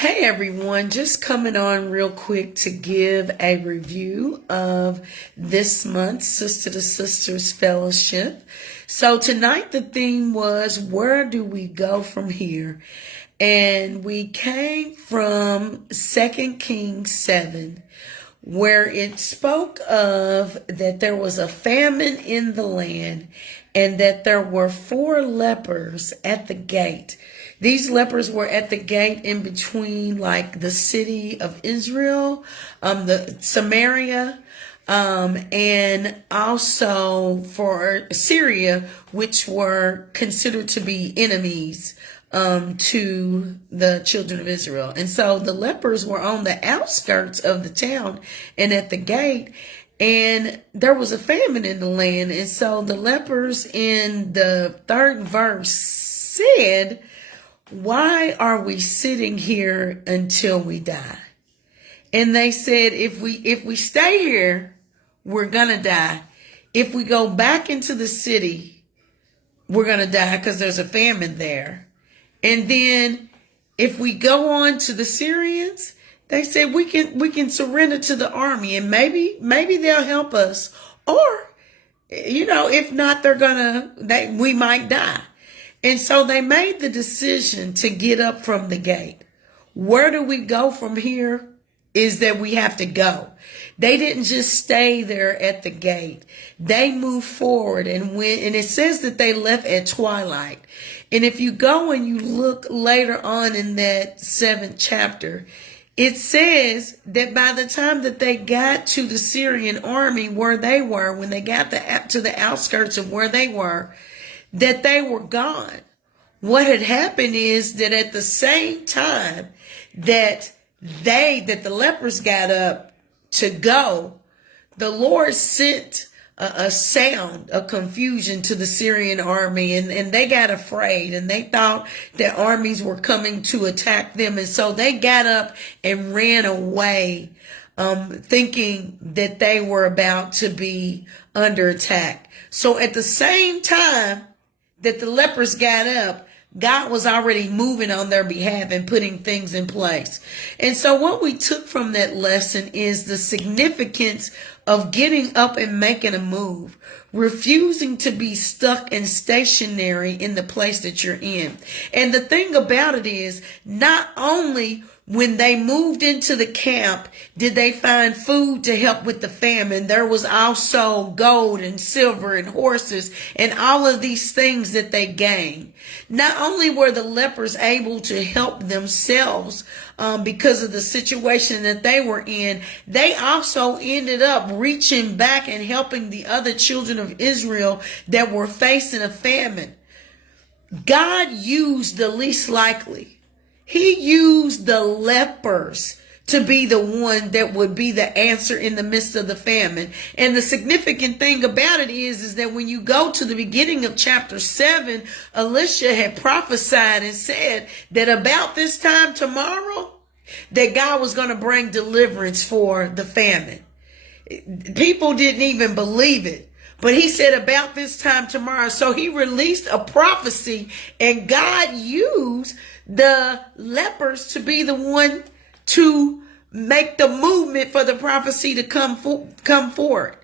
Hey everyone, just coming on real quick to give a review of this month's Sister to Sisters Fellowship. So tonight the theme was, where do we go from here? And we came from 2 Kings 7, where it spoke of that there was a famine in the land and that there were 4 lepers at the gate. These lepers were at the gate in between like the city of Israel, the Samaria, and also for Syria, which were considered to be enemies to the children of Israel. And so the lepers were on the outskirts of the town and at the gate, and there was a famine in the land. And so the lepers in the 3rd verse said, why are we sitting here until we die? And they said, if we stay here, we're gonna die. If we go back into the city, we're gonna die because there's a famine there. And then if we go on to the Syrians, they said we can surrender to the army and maybe they'll help us. Or, if not, we might die. And so they made the decision to get up from the gate. Where do we go from here is that we have to go. They didn't just stay there at the gate. They moved forward and it says that they left at twilight. And if you go and you look later on in that 7th chapter, it says that by the time that they got to the Syrian army where they were, when they got to the outskirts of where they were, that they were gone. What had happened is that at the same time that the lepers got up to go, the Lord sent a sound of confusion to the Syrian army, and they got afraid, and they thought that armies were coming to attack them. And so they got up and ran away, thinking that they were about to be under attack. So at the same time that the lepers got up, God was already moving on their behalf and putting things in place. And so what we took from that lesson is the significance of getting up and making a move, refusing to be stuck and stationary in the place that you're in. And the thing about it is, not only when they moved into the camp did they find food to help with the famine, there was also gold and silver and horses and all of these things that they gained. Not only were the lepers able to help themselves because of the situation that they were in, they also ended up reaching back and helping the other children of Israel that were facing a famine. God used the least likely. He used the lepers to be the one that would be the answer in the midst of the famine. And the significant thing about it is that when you go to the beginning of chapter 7, Elisha had prophesied and said that about this time tomorrow, that God was going to bring deliverance for the famine. People didn't even believe it. But he said about this time tomorrow. So he released a prophecy, and God used the lepers to be the one to make the movement for the prophecy to come forward.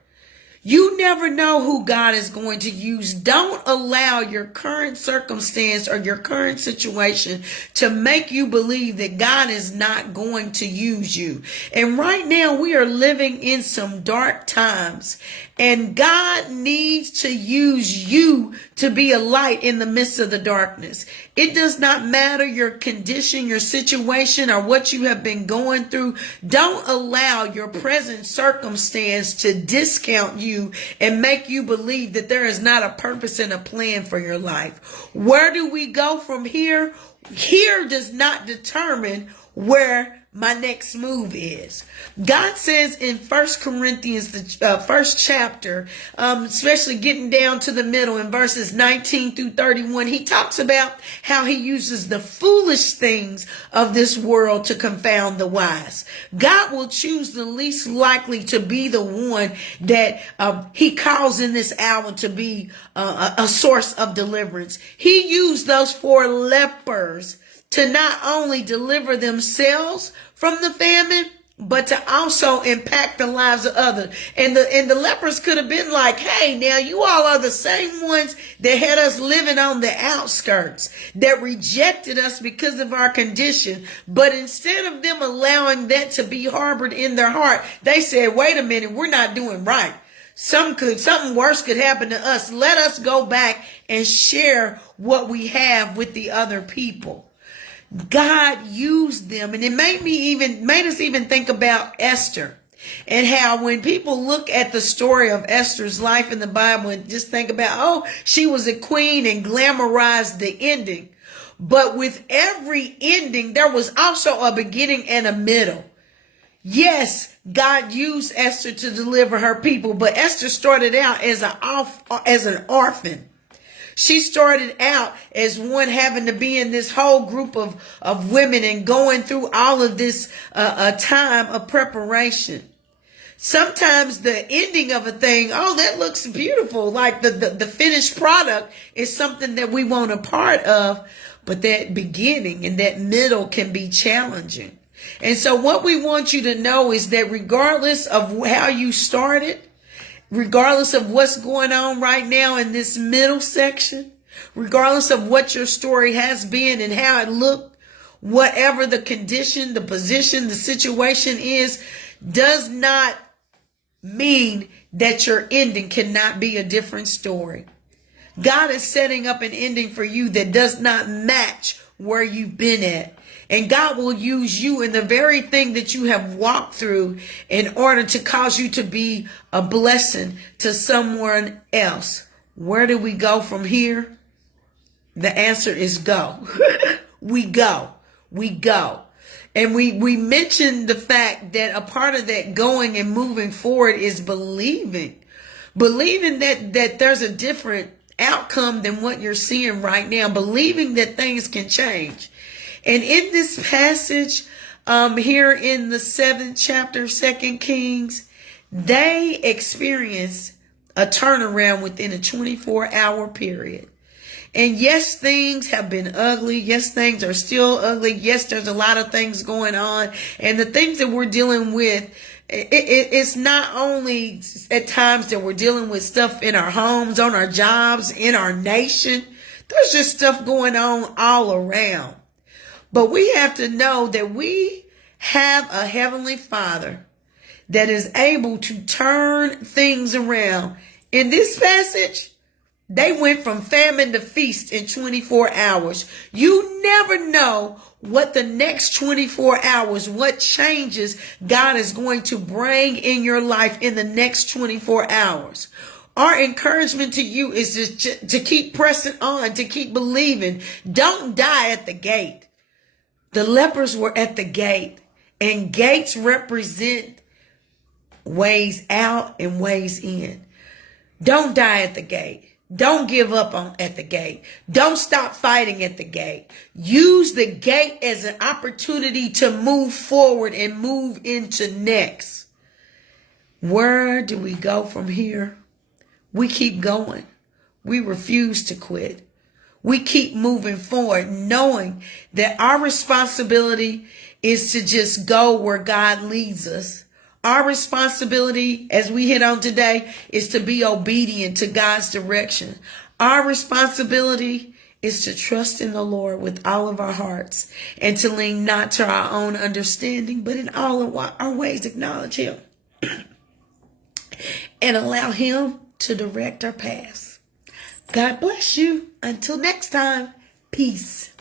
You never know who God is going to use. Don't allow your current circumstance or your current situation to make you believe that God is not going to use you. And right now we are living in some dark times, and God needs to use you to be a light in the midst of the darkness. It does not matter your condition, your situation, or what you have been going through. Don't allow your present circumstance to discount you and make you believe that there is not a purpose and a plan for your life. Where do we go from here? Here does not determine where my next move is. God says in 1 Corinthians, the first chapter, especially getting down to the middle in verses 19 through 31, he talks about how he uses the foolish things of this world to confound the wise. God will choose the least likely to be the one that he calls in this hour to be a source of deliverance. He used those 4 lepers to not only deliver themselves from the famine, but to also impact the lives of others. And the lepers could have been like, hey, now you all are the same ones that had us living on the outskirts, that rejected us because of our condition. But instead of them allowing that to be harbored in their heart, they said, wait a minute, we're not doing right. Something worse could happen to us. Let us go back and share what we have with the other people. God used them, and it made us even think about Esther, and how when people look at the story of Esther's life in the Bible and just think about, oh, she was a queen, and glamorize the ending. But with every ending, there was also a beginning and a middle. Yes, God used Esther to deliver her people, but Esther started out as an orphan. She started out as one having to be in this whole group of women and going through all of this a time of preparation. Sometimes the ending of a thing, oh, that looks beautiful. Like the finished product is something that we want a part of, but that beginning and that middle can be challenging. And so what we want you to know is that regardless of how you started, regardless of what's going on right now in this middle section, regardless of what your story has been and how it looked, whatever the condition, the position, the situation is, does not mean that your ending cannot be a different story. God is setting up an ending for you that does not match where you've been at. And God will use you in the very thing that you have walked through in order to cause you to be a blessing to someone else. Where do we go from here? The answer is go. We go. We go. And we mentioned the fact that a part of that going and moving forward is believing. Believing that there's a different outcome than what you're seeing right now. Believing that things can change. And in this passage, here in the 7th chapter of 2 Kings, they experienced a turnaround within a 24-hour period. And yes, things have been ugly. Yes, things are still ugly. Yes, there's a lot of things going on. And the things that we're dealing with, it's not only at times that we're dealing with stuff in our homes, on our jobs, in our nation. There's just stuff going on all around. But we have to know that we have a heavenly Father that is able to turn things around. In this passage, they went from famine to feast in 24 hours. You never know what the next 24 hours, what changes God is going to bring in your life in the next 24 hours. Our encouragement to you is to keep pressing on, to keep believing. Don't die at the gate. The lepers were at the gate, and gates represent ways out and ways in. Don't die at the gate. Don't give up at the gate. Don't stop fighting at the gate. Use the gate as an opportunity to move forward and move into next. Where do we go from here? We keep going. We refuse to quit. We keep moving forward, knowing that our responsibility is to just go where God leads us. Our responsibility, as we hit on today, is to be obedient to God's direction. Our responsibility is to trust in the Lord with all of our hearts and to lean not to our own understanding, but in all of our ways acknowledge Him and allow Him to direct our paths. God bless you. Until next time, peace.